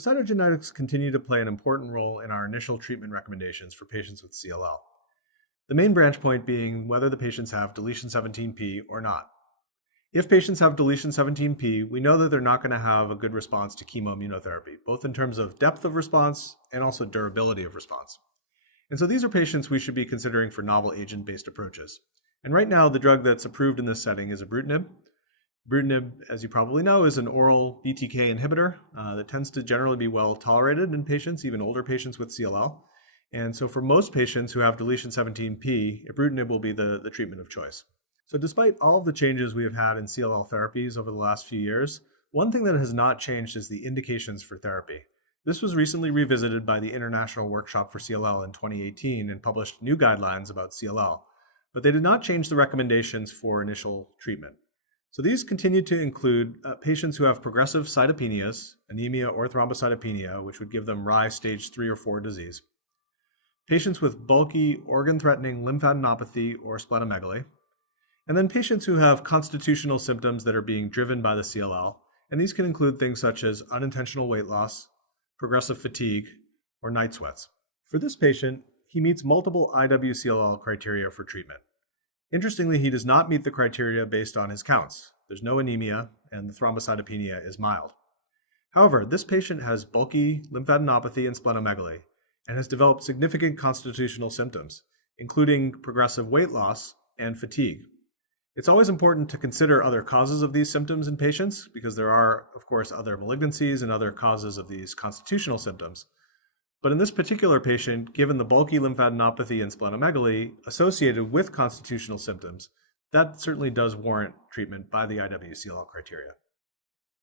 cytogenetics continue to play an important role in our initial treatment recommendations for patients with CLL. The main branch point being whether the patients have deletion 17p or not. If patients have deletion 17p, we know that they're not going to have a good response to chemoimmunotherapy, both in terms of depth of response and also durability of response. And so these are patients we should be considering for novel agent-based approaches. And right now, the drug that's approved in this setting is ibrutinib. Ibrutinib, as you probably know, is an oral BTK inhibitor that tends to generally be well tolerated in patients, even older patients with CLL. And so for most patients who have deletion 17p, ibrutinib will be the treatment of choice. So despite all of the changes we have had in CLL therapies over the last few years, one thing that has not changed is the indications for therapy. This was recently revisited by the International Workshop for CLL in 2018 and published new guidelines about CLL, but they did not change the recommendations for initial treatment. So these continue to include patients who have progressive cytopenias, anemia or thrombocytopenia, which would give them RYE stage 3 or 4 disease, patients with bulky organ-threatening lymphadenopathy or splenomegaly, and then patients who have constitutional symptoms that are being driven by the CLL, and these can include things such as unintentional weight loss, progressive fatigue, or night sweats. For this patient, he meets multiple IWCLL criteria for treatment. Interestingly, he does not meet the criteria based on his counts. There's no anemia, and the thrombocytopenia is mild. However, this patient has bulky lymphadenopathy and splenomegaly, and has developed significant constitutional symptoms, including progressive weight loss and fatigue. It's always important to consider other causes of these symptoms in patients because there are, of course, other malignancies and other causes of these constitutional symptoms. But in this particular patient, given the bulky lymphadenopathy and splenomegaly associated with constitutional symptoms, that certainly does warrant treatment by the IWCLL criteria.